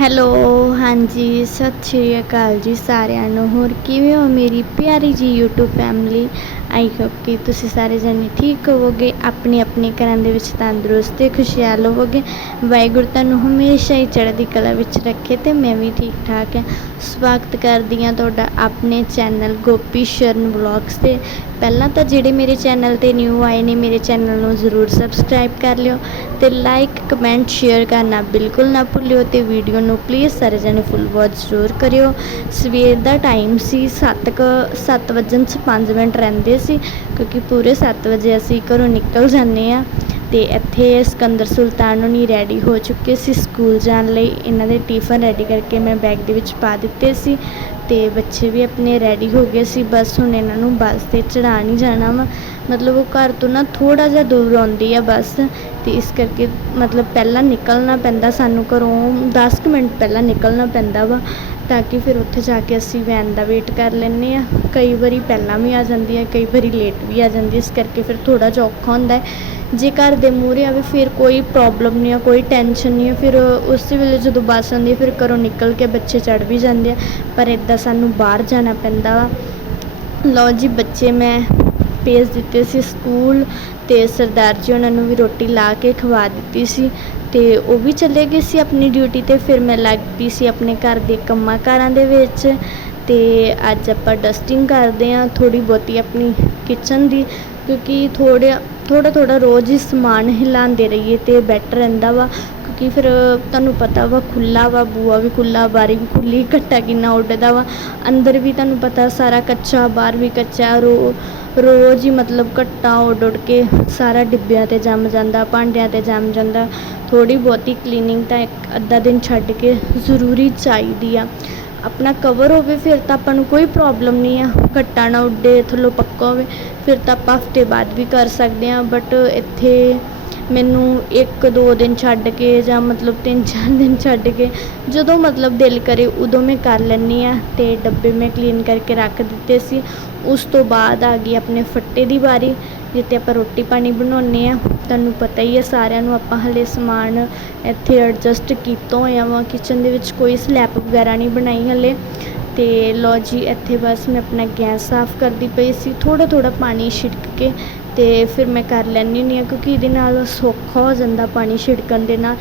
Hello, ਹਾਂਜੀ, ਸਤਿ ਸ਼੍ਰੀ ਅਕਾਲ ਜੀ ਸਾਰਿਆਂ ਨੂੰ। ਹੋਰ ਕਿਵੇਂ ਹੋ ਮੇਰੀ ਪਿਆਰੀ ਜੀ YouTube ਫੈਮਿਲੀ ਆਈ ਹੋਪ ਕਿ ਤੁਸੀਂ ਸਾਰੇ ਜਣੇ ਠੀਕ ਹੋਵੋਗੇ, ਆਪਣੇ ਆਪਣੇ ਘਰਾਂ ਦੇ ਵਿੱਚ ਤੰਦਰੁਸਤ ਤੇ ਖੁਸ਼ਹਾਲ ਹੋਵੋਗੇ। ਵਾਹਿਗੁਰੂ ਤੁਹਾਨੂੰ ਹਮੇਸ਼ਾ ਹੀ ਚੜ੍ਹਦੀ ਕਲਾ ਵਿੱਚ ਰੱਖੇ ਤੇ ਮੈਂ ਵੀ ਠੀਕ ਠਾਕ ਹਾਂ। ਸਵਾਗਤ ਕਰਦੀ ਹਾਂ ਤੁਹਾਡਾ ਆਪਣੇ ਚੈਨਲ ਗੋਪੀ ਸ਼ਰਨ ਵਲੌਗਸ ਤੇ। ਪਹਿਲਾਂ ਤਾਂ ਜਿਹੜੇ ਮੇਰੇ ਚੈਨਲ ਤੇ ਨਿਊ ਆਏ ਨੇ, ਮੇਰੇ ਚੈਨਲ ਨੂੰ ਜ਼ਰੂਰ ਸਬਸਕ੍ਰਾਈਬ ਕਰ ਲਿਓ ਤੇ ਲਾਈਕ ਕਮੈਂਟ ਸ਼ੇਅਰ ਕਰਨਾ ਬਿਲਕੁਲ ਨਾ ਭੁੱਲਿਓ ਤੇ ਵੀਡੀਓ ਨੂੰ ਪਲੀਜ਼ ਸਾਰੇ ਜਣੇ ਫੁੱਲ ਵਾਚ ਜ਼ਰੂਰ ਕਰਿਓ। ਸਵੇਰ ਦਾ ਟਾਈਮ ਸੀ 7 ਕ 7 ਵਜਣ 'ਚ 5 ਮਿੰਟ ਰਹਿੰਦੇ ਸੀ ਕਿਉਂਕਿ ਪੂਰੇ ਸੱਤ ਵਜੇ ਅਸੀਂ ਘਰੋਂ ਨਿਕਲ ਜਾਂਦੇ ਹਾਂ। ਅਤੇ ਇੱਥੇ ਸਿਕੰਦਰ ਸੁਲਤਾਨ ਹੁਣੀ ਰੈਡੀ ਹੋ ਚੁੱਕੇ ਸੀ ਸਕੂਲ ਜਾਣ ਲਈ। ਇਹਨਾਂ ਦੇ ਟਿਫਨ ਰੈਡੀ ਕਰਕੇ ਮੈਂ ਬੈਗ ਦੇ ਵਿੱਚ ਪਾ ਦਿੱਤੇ ਸੀ ਅਤੇ ਬੱਚੇ ਵੀ ਆਪਣੇ ਰੈਡੀ ਹੋ ਗਏ ਸੀ। ਬਸ ਹੁਣ ਇਹਨਾਂ ਨੂੰ ਬੱਸ ਤੇ ਚੜਾ ਨਹੀਂ ਜਾਣਾ ਵਾ। ਮਤਲਬ ਉਹ ਘਰ ਤੋਂ ਨਾ ਥੋੜ੍ਹਾ ਜਿਹਾ ਦੂਰ ਆਉਂਦੀ ਆ ਬੱਸ ਅਤੇ ਇਸ ਕਰਕੇ ਮਤਲਬ ਪਹਿਲਾਂ ਨਿਕਲਣਾ ਪੈਂਦਾ, ਸਾਨੂੰ ਘਰੋਂ ਦਸ ਕੁ ਮਿੰਟ ਪਹਿਲਾਂ ਨਿਕਲਣਾ ਪੈਂਦਾ ਵਾ ਤਾਂ ਕਿ ਫਿਰ ਉੱਥੇ ਜਾ ਕੇ ਅਸੀਂ ਵੈਨ ਦਾ ਵੇਟ ਕਰ ਲੈਂਦੇ ਹਾਂ ਕਈ ਵਾਰੀ ਪਹਿਲਾਂ ਵੀ ਆ ਜਾਂਦੀ ਹੈ ਕਈ ਵਾਰੀ ਲੇਟ ਵੀ ਆ ਜਾਂਦੀ ਇਸ ਕਰਕੇ ਫਿਰ ਥੋੜ੍ਹਾ ਜਿਹਾ ਔਖਾ ਹੁੰਦਾ ਜੇ ਘਰ ਦੇ ਮੂਹਰੇ ਆਵੇ, ਫਿਰ ਕੋਈ ਪ੍ਰੋਬਲਮ ਨਹੀਂ ਆ, ਕੋਈ ਟੈਨਸ਼ਨ ਨਹੀਂ ਆ। ਫਿਰ ਉਸੇ ਵੇਲੇ ਜਦੋਂ ਬੱਸ ਆਉਂਦੀ ਫਿਰ ਘਰੋਂ ਨਿਕਲ ਕੇ ਬੱਚੇ ਚੜ ਵੀ ਜਾਂਦੇ ਆ। ਪਰ ਇਦਾਂ ਸਾਨੂੰ ਬਾਹਰ ਜਾਣਾ ਪੈਂਦਾ ਵਾ। ਲਓ ਜੀ, ਬੱਚੇ ਮੈਂ ਭੇਜ ਦਿੱਤੇ ਸੀ ਸਕੂਲ ਤੇ ਸਰਦਾਰ ਜੀ ਉਹਨਾਂ ਨੂੰ ਵੀ ਰੋਟੀ ਲਾ ਕੇ ਖਵਾ ਦਿੱਤੀ ਸੀ ਤੇ ਉਹ ਵੀ ਚਲੇ ਗਏ ਸੀ ਆਪਣੀ ਡਿਊਟੀ ਤੇ। ਫਿਰ ਮੈਂ ਲੱਗ ਪਈ ਸੀ ਆਪਣੇ ਘਰ ਦੇ ਕੰਮਾਂ ਕਾਰਾਂ ਦੇ ਵਿੱਚ ਤੇ ਅੱਜ ਆਪਾਂ ਡਸਟਿੰਗ ਕਰਦੇ ਆ ਥੋੜੀ ਬਹੁਤੀ ਆਪਣੀ ਕਿਚਨ ਦੀ, ਕਿਉਂਕਿ ਥੋੜ੍ਹਾ ਥੋੜ੍ਹਾ ਰੋਜ਼ ਹੀ ਸਮਾਨ ਹਿਲਾਉਂਦੇ ਰਹੀਏ ਤੇ ਬੈਟਰ ਰਹਿੰਦਾ ਵਾ, ਕਿਉਂਕਿ ਫਿਰ ਤੁਹਾਨੂੰ ਪਤਾ ਵਾ ਖੁੱਲ੍ਹਾ ਵਾ, ਬੂਆ ਵੀ ਖੁੱਲ੍ਹਾ, ਬਾਰੀ ਵੀ ਖੁੱਲ੍ਹੀ, ਘੱਟਾ ਕਿੰਨਾ ਉੱਡਦਾ ਵਾ। ਅੰਦਰ ਵੀ ਤੁਹਾਨੂੰ ਪਤਾ ਸਾਰਾ ਕੱਚਾ, ਬਾਹਰ ਵੀ ਕੱਚਾ, ਰੋ ਰੋਜ਼ ਹੀ ਮਤਲਬ ਘੱਟਾ ਉੱਡ ਉੱਡ ਕੇ ਸਾਰਾ ਡਿੱਬਿਆਂ ਤੇ ਜੰਮ ਜਾਂਦਾ, ਭਾਂਡਿਆਂ ਤੇ ਜੰਮ ਜਾਂਦਾ। ਥੋੜ੍ਹੀ ਬਹੁਤੀ ਕਲੀਨਿੰਗ ਤਾਂ ਇੱਕ ਅੱਧਾ ਦਿਨ ਛੱਡ ਕੇ ਜ਼ਰੂਰੀ ਚਾਹੀਦੀ ਆ। ਆਪਣਾ ਕਵਰ ਹੋਵੇ, ਫਿਰ ਤਾਂ ਆਪਾਂ ਨੂੰ ਕੋਈ ਪ੍ਰੋਬਲਮ ਨਹੀਂ ਆ। ਘੱਟਾ ਨਾ ਉੱਡੇ, ਥੱਲੋਂ ਪੱਕਾ ਹੋਵੇ, ਫਿਰ ਤਾਂ ਆਪਾਂ ਹਫ਼ਤੇ ਬਾਅਦ ਵੀ ਕਰ ਸਕਦੇ ਹਾਂ ਬਟ ਇੱਥੇ ਮੈਨੂੰ ਇੱਕ, ਦੋ ਦਿਨ ਛੱਡ ਕੇ ਜਾਂ ਮਤਲਬ ਤਿੰਨ, ਚਾਰ ਦਿਨ ਛੱਡ ਕੇ ਜਦੋਂ ਮਤਲਬ ਦਿਲ ਕਰੇ ਉਦੋਂ ਮੈਂ ਕਰ ਲੈਂਦੀ ਹਾਂ ਅਤੇ ਡੱਬੇ ਮੈਂ ਕਲੀਨ ਕਰਕੇ ਰੱਖ ਦਿੱਤੇ ਸੀ। ਉਸ ਤੋਂ ਬਾਅਦ ਆ ਗਈ ਆਪਣੇ ਫੱਟੇ ਦੀ ਵਾਰੀ, ਜਿੱਥੇ ਆਪਾਂ ਰੋਟੀ ਪਾਣੀ ਬਣਾਉਂਦੇ ਹਾਂ। ਤੁਹਾਨੂੰ ਪਤਾ ਹੀ ਹੈ ਸਾਰਿਆਂ ਨੂੰ ਆਪਾਂ ਹਲੇ ਸਮਾਨ ਇੱਥੇ ਐਡਜਸਟ ਕੀਤਾ ਹੋਇਆ ਵਾ। ਕਿਚਨ ਦੇ ਵਿੱਚ ਕੋਈ ਸਲੈਬ ਵਗੈਰਾ ਨਹੀਂ ਬਣਾਈ ਹਲੇ। ਅਤੇ ਲਓ ਜੀ, ਇੱਥੇ ਬਸ ਮੈਂ ਆਪਣਾ ਗੈਸ ਸਾਫ਼ ਕਰਦੀ ਪਈ ਸੀ। ਥੋੜ੍ਹਾ ਥੋੜ੍ਹਾ ਪਾਣੀ ਛਿੜਕ ਕੇ ਅਤੇ ਫਿਰ ਮੈਂ ਕਰ ਲੈਂਦੀ ਹੁੰਦੀ ਹਾਂ ਕਿਉਂਕਿ ਇਹਦੇ ਨਾਲ ਸੌਖਾ ਹੋ ਜਾਂਦਾ ਪਾਣੀ ਛਿੜਕਣ ਦੇ ਨਾਲ।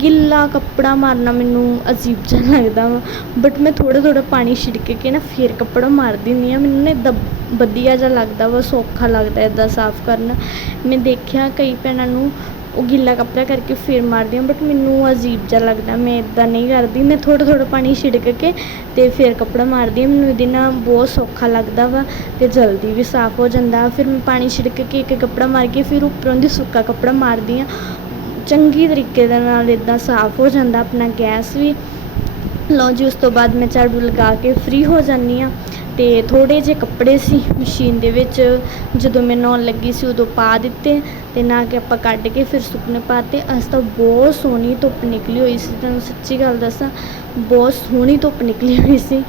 ਗਿੱਲਾ ਕੱਪੜਾ ਮਾਰਨਾ ਮੈਨੂੰ ਅਜੀਬ ਜਿਹਾ ਲੱਗਦਾ ਵਾ। ਬਟ ਮੈਂ ਥੋੜ੍ਹਾ ਥੋੜ੍ਹਾ ਪਾਣੀ ਛਿੜਕ ਕੇ ਨਾ ਫਿਰ ਕੱਪੜਾ ਮਾਰਦੀ ਹੁੰਦੀ ਹਾਂ। ਮੈਨੂੰ ਨਾ ਇੱਦਾਂ ਵਧੀਆ ਜਿਹਾ ਲੱਗਦਾ ਵਾ, ਸੌਖਾ ਲੱਗਦਾ ਇੱਦਾਂ ਸਾਫ਼ ਕਰਨਾ। ਮੈਂ ਦੇਖਿਆ ਕਈ ਭੈਣਾਂ ਨੂੰ ਉਹ ਗਿੱਲਾ ਕੱਪੜਾ ਕਰਕੇ ਫਿਰ ਮਾਰਦੀ ਹਾਂ ਬਟ ਮੈਨੂੰ ਅਜੀਬ ਜਿਹਾ ਲੱਗਦਾ, ਮੈਂ ਇਦਾਂ ਨਹੀਂ ਕਰਦੀ। ਮੈਂ ਥੋੜ੍ਹਾ ਥੋੜ੍ਹਾ ਪਾਣੀ ਛਿੜਕ ਕੇ ਅਤੇ ਫਿਰ ਕੱਪੜਾ ਮਾਰਦੀ ਹਾਂ। ਮੈਨੂੰ ਇਹਦੇ ਨਾਲ ਬਹੁਤ ਸੌਖਾ ਲੱਗਦਾ ਵਾ ਅਤੇ ਜਲਦੀ ਵੀ ਸਾਫ਼ ਹੋ ਜਾਂਦਾ। ਫਿਰ ਮੈਂ ਪਾਣੀ ਛਿੜਕ ਕੇ ਇੱਕ ਕੱਪੜਾ ਮਾਰ ਕੇ ਫਿਰ ਉੱਪਰੋਂ ਦੀ ਸੁੱਕਾ ਕੱਪੜਾ ਮਾਰਦੀ ਹਾਂ। ਚੰਗੀ ਤਰੀਕੇ ਦੇ ਨਾਲ ਇੱਦਾਂ ਸਾਫ਼ ਹੋ ਜਾਂਦਾ, ਆਪਣਾ ਗੈਸ ਵੀ ਲਓ ਜੀ, ਉਸ ਤੋਂ ਬਾਅਦ ਮੈਂ ਝਾੜੂ ਲਗਾ ਕੇ ਫ੍ਰੀ ਹੋ ਜਾਂਦੀ ਹਾਂ ਤੇ ਥੋੜੇ ਜਿਹੇ ਕੱਪੜੇ ਸੀ ਮਸ਼ੀਨ ਦੇ ਵਿੱਚ, ਜਦੋਂ ਮੈਂ ਨਹਾਉਣ ਲੱਗੀ ਸੀ ਉਦੋਂ ਪਾ ਦਿੱਤੇ ਤੇ ਨਾ ਕਿ ਆਪਾਂ ਕੱਢ ਕੇ ਫਿਰ ਸੁੱਕਣੇ ਪਾਤੇ। ਅੱਜ ਤਾਂ ਬਹੁਤ ਸੋਹਣੀ ਧੁੱਪ ਨਿਕਲੀ ਹੋਈ ਸੀ, ਤੁਹਾਨੂੰ ਸੱਚੀ ਗੱਲ ਦੱਸਾਂ, ਬਹੁਤ ਸੋਹਣੀ ਧੁੱਪ ਨਿਕਲੀ ਹੋਈ ਸੀ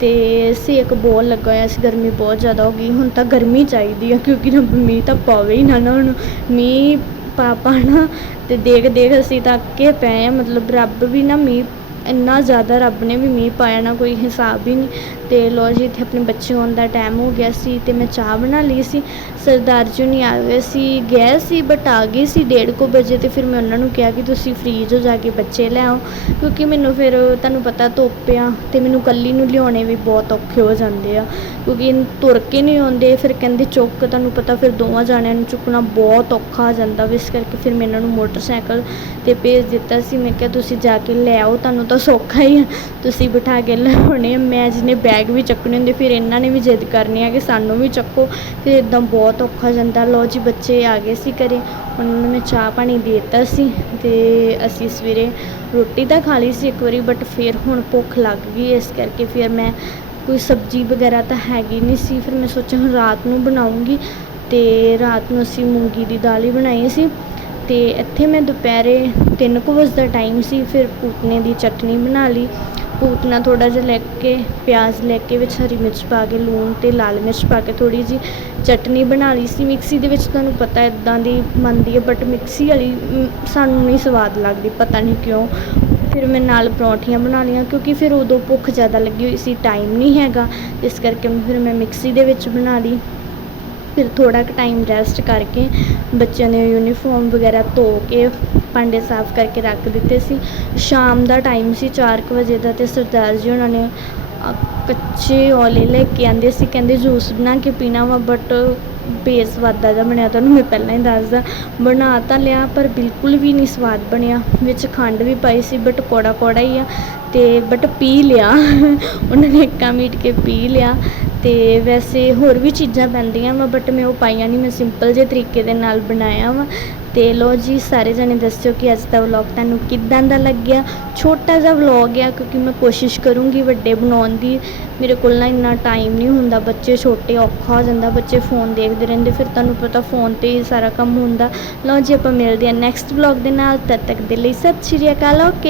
ਤੇ ਸੇਕ ਬਹੁਤ ਲੱਗਾ ਹੋਇਆ ਸੀ, ਗਰਮੀ ਬਹੁਤ ਜ਼ਿਆਦਾ ਹੋ ਗਈ, ਹੁਣ ਤਾਂ ਗਰਮੀ ਚਾਹੀਦੀ ਆ ਕਿਉਂਕਿ ਨਾ ਮੀਂਹ ਤਾਂ ਪਵੇ ਹੀ ਨਾ ਨਾ ਹੁਣ, ਮੀਂਹ ਪਾ ਪਾਣਾ ਤੇ ਦੇਖ ਦੇਖ ਅਸੀਂ ਤਾਂ ਅੱਕੇ ਪਏ ਆ ਮਤਲਬ ਰੱਬ ਵੀ ਨਾ ਮੀਂਹ ਇੰਨਾ ਜ਼ਿਆਦਾ ਰੱਬ ਨੇ ਵੀ ਮੀਂਹ ਪਾਇਆ ਨਾ, ਕੋਈ ਹਿਸਾਬ ਹੀ ਨਹੀਂ। ਅਤੇ ਲੋ ਜੀ, ਇੱਥੇ ਆਪਣੇ ਬੱਚੇ ਆਉਣ ਦਾ ਟਾਈਮ ਹੋ ਗਿਆ ਸੀ ਅਤੇ ਮੈਂ ਚਾਹ ਬਣਾ ਲਈ ਸੀ। ਸਰਦਾਰ ਜੀ ਨਹੀਂ ਆ ਗਏ ਸੀ ਗਏ ਸੀ ਬਟ ਆ ਗਏ ਸੀ ਡੇਢ ਕੁ ਵਜੇ ਅਤੇ ਫਿਰ ਮੈਂ ਉਹਨਾਂ ਨੂੰ ਕਿਹਾ ਕਿ ਤੁਸੀਂ ਫ੍ਰੀਜ ਹੋ ਜਾ ਕੇ ਬੱਚੇ ਲੈ ਆਓ, ਕਿਉਂਕਿ ਮੈਨੂੰ ਫਿਰ ਤੁਹਾਨੂੰ ਪਤਾ ਧੁੱਪ ਆ ਅਤੇ ਮੈਨੂੰ ਕੱਲੀ ਨੂੰ ਲਿਆਉਣੇ ਵੀ ਬਹੁਤ ਔਖੇ ਹੋ ਜਾਂਦੇ ਆ। ਕਿਉਂਕਿ ਤੁਰ ਕੇ ਨਹੀਂ ਆਉਂਦੇ, ਫਿਰ ਕਹਿੰਦੇ ਚੁੱਕ, ਤੁਹਾਨੂੰ ਪਤਾ ਫਿਰ ਦੋਵਾਂ ਜਾਣਿਆਂ ਨੂੰ ਚੁੱਕਣਾ ਬਹੁਤ ਔਖਾ ਹੋ ਜਾਂਦਾ। ਵਾ ਇਸ ਕਰਕੇ ਫਿਰ ਮੈਂ ਇਹਨਾਂ ਨੂੰ ਮੋਟਰਸਾਈਕਲ ਤੇ ਭੇਜ ਦਿੱਤਾ ਸੀ। ਮੈਂ ਕਿਹਾ, ਤੁਸੀਂ ਜਾ ਕੇ ਲੈ ਆਓ, ਤੁਹਾਨੂੰ ਤਾਂ ਸੌਖਾ ਹੀ ਆ। ਤੁਸੀਂ ਬਿਠਾ ਕੇ ਲਿਆਉਣੇ ਮੈਂ ਜਿਹਨੇ ਬੈਗ ਵੀ ਚੱਕਣੇ ਹੁੰਦੇ, ਫਿਰ ਇਹਨਾਂ ਨੇ ਵੀ ਜਿੱਦ ਕਰਨੀ ਆ ਕਿ ਸਾਨੂੰ ਵੀ ਚੱਕੋ। ਫਿਰ ਇਦਾਂ ਬਹੁਤ ਔਖਾ ਜਾਂਦਾ। ਲੋ ਜੀ, ਬੱਚੇ ਆ ਗਏ ਸੀ ਘਰੇ। ਉਹਨਾਂ ਨੂੰ ਮੈਂ ਚਾਹ ਪਾਣੀ ਦੇ ਦਿੱਤਾ ਸੀ ਤੇ ਅਸੀਂ ਸਵੇਰੇ ਰੋਟੀ ਤਾਂ ਖਾ ਲਈ ਸੀ ਇੱਕ ਵਾਰੀ ਬਟ ਫਿਰ ਹੁਣ ਭੁੱਖ ਲੱਗ ਗਈ ਇਸ ਕਰਕੇ ਫਿਰ ਮੈਂ ਕੋਈ ਸਬਜ਼ੀ ਵਗੈਰਾ ਤਾਂ ਹੈਗੀ ਨਹੀਂ ਸੀ। ਫਿਰ ਮੈਂ ਸੋਚਿਆ ਹੁਣ ਰਾਤ ਨੂੰ ਬਣਾਉਂਗੀ ਤੇ ਰਾਤ ਨੂੰ ਅਸੀਂ ਮੂੰਗੀ ਦੀ ਦਾਲ ਹੀ ਬਣਾਈ ਸੀ। ਅਤੇ ਇੱਥੇ ਮੈਂ ਦੁਪਹਿਰੇ ਤਿੰਨ ਕੁ ਵਜੇ ਦਾ ਟਾਈਮ ਸੀ, ਫਿਰ ਪੂਤਨੇ ਦੀ ਚਟਨੀ ਬਣਾ ਲਈ। ਪੂਤਨਾ ਥੋੜ੍ਹਾ ਜਿਹਾ ਲੈ ਕੇ, ਪਿਆਜ਼ ਲੈ ਕੇ ਵਿੱਚ ਹਰੀ ਮਿਰਚ ਪਾ ਕੇ, ਲੂਣ ਅਤੇ ਲਾਲ ਮਿਰਚ ਪਾ ਕੇ ਥੋੜ੍ਹੀ ਜਿਹੀ ਚਟਨੀ ਬਣਾ ਲਈ ਸੀ। ਮਿਕਸੀ ਦੇ ਵਿੱਚ ਤੁਹਾਨੂੰ ਪਤਾ ਇੱਦਾਂ ਦੀ ਬਣਦੀ ਹੈ ਬਟ ਮਿਕਸੀ ਵਾਲੀ ਸਾਨੂੰ ਨਹੀਂ ਸਵਾਦ ਲੱਗਦੀ, ਪਤਾ ਨਹੀਂ ਕਿਉਂ। ਫਿਰ ਮੈਂ ਨਾਲ ਪਰੌਂਠੀਆਂ ਬਣਾ ਲਈਆਂ, ਕਿਉਂਕਿ ਫਿਰ ਉਦੋਂ ਭੁੱਖ ਜ਼ਿਆਦਾ ਲੱਗੀ ਹੋਈ ਸੀ ਟਾਈਮ ਨਹੀਂ ਹੈਗਾ। ਇਸ ਕਰਕੇ ਫਿਰ ਮੈਂ ਮਿਕਸੀ ਦੇ ਵਿੱਚ ਬਣਾ ਲਈ। ਫਿਰ ਥੋੜ੍ਹਾ ਕੁ ਟਾਈਮ ਰੈਸਟ ਕਰਕੇ ਬੱਚਿਆਂ ਨੇ ਯੂਨੀਫਾਰਮ ਵਗੈਰਾ ਧੋ ਕੇ ਭਾਂਡੇ ਸਾਫ਼ ਕਰਕੇ ਰੱਖ ਦਿੱਤੇ ਸੀ। ਸ਼ਾਮ ਦਾ ਟਾਈਮ ਸੀ ਚਾਰ ਕੁ ਵਜੇ ਦਾ ਅਤੇ ਸਰਦਾਰ ਜੀ ਉਹਨਾਂ ਨੇ ਕੱਚੇ ਔਲੇ ਲੈ ਕੇ ਆਉਂਦੇ ਸੀ। ਕਹਿੰਦੇ ਜੂਸ ਬਣਾ ਕੇ ਪੀਣਾ ਵਾ ਬਟ ਬੇਸਵਾਦਾ ਜਿਹਾ ਬਣਿਆ, ਤੁਹਾਨੂੰ ਮੈਂ ਪਹਿਲਾਂ ਹੀ ਦੱਸਦਾ। ਬਣਾ ਤਾਂ ਲਿਆ, ਪਰ ਬਿਲਕੁਲ ਵੀ ਨਹੀਂ ਸਵਾਦ ਬਣਿਆ। ਵਿੱਚ ਖੰਡ ਵੀ ਪਾਈ ਸੀ ਬਟ ਕੌੜਾ ਕੌੜਾ ਹੀ ਆ ਅਤੇ ਬਟ ਪੀ ਲਿਆ। ਉਹਨਾਂ ਨੇ ਇੱਕਾ ਮੀਟ ਕੇ ਪੀ ਲਿਆ। ਅਤੇ ਵੈਸੇ ਹੋਰ ਵੀ ਚੀਜ਼ਾਂ ਪੈਂਦੀਆਂ ਵਾ ਬਟ ਮੈਂ ਉਹ ਪਾਈਆਂ ਨਹੀਂ ਮੈਂ ਸਿੰਪਲ ਜਿਹੇ ਤਰੀਕੇ ਦੇ ਨਾਲ ਬਣਾਇਆ ਵਾ। ਅਤੇ ਲਓ ਜੀ, ਸਾਰੇ ਜਣੇ ਦੱਸਿਓ ਕਿ ਅੱਜ ਦਾ ਵਲੌਗ ਤੁਹਾਨੂੰ ਕਿੱਦਾਂ ਦਾ ਲੱਗਿਆ? ਛੋਟਾ ਜਿਹਾ ਵਲੌਗ ਆ, ਕਿਉਂਕਿ ਮੈਂ ਕੋਸ਼ਿਸ਼ ਕਰੂੰਗੀ ਵੱਡੇ ਬਣਾਉਣ ਦੀ। ਮੇਰੇ ਕੋਲ ਨਾ ਇੰਨਾ ਟਾਈਮ ਨਹੀਂ ਹੁੰਦਾ, ਬੱਚੇ ਛੋਟੇ ਔਖਾ ਹੋ ਜਾਂਦਾ, ਬੱਚੇ ਫੋਨ ਦੇਖਦੇ ਰਹਿੰਦੇ, ਫਿਰ ਤੁਹਾਨੂੰ ਪਤਾ ਫੋਨ 'ਤੇ ਹੀ ਸਾਰਾ ਕੰਮ ਹੁੰਦਾ। ਲਓ ਜੀ, ਆਪਾਂ ਮਿਲਦੇ ਹਾਂ ਨੈਕਸਟ ਵਲੌਗ ਦੇ ਨਾਲ, ਤਦ ਤੱਕ ਦੇ ਲਈ ਸਤਿ ਸ਼੍ਰੀ ਅਕਾਲ ਓਕੇ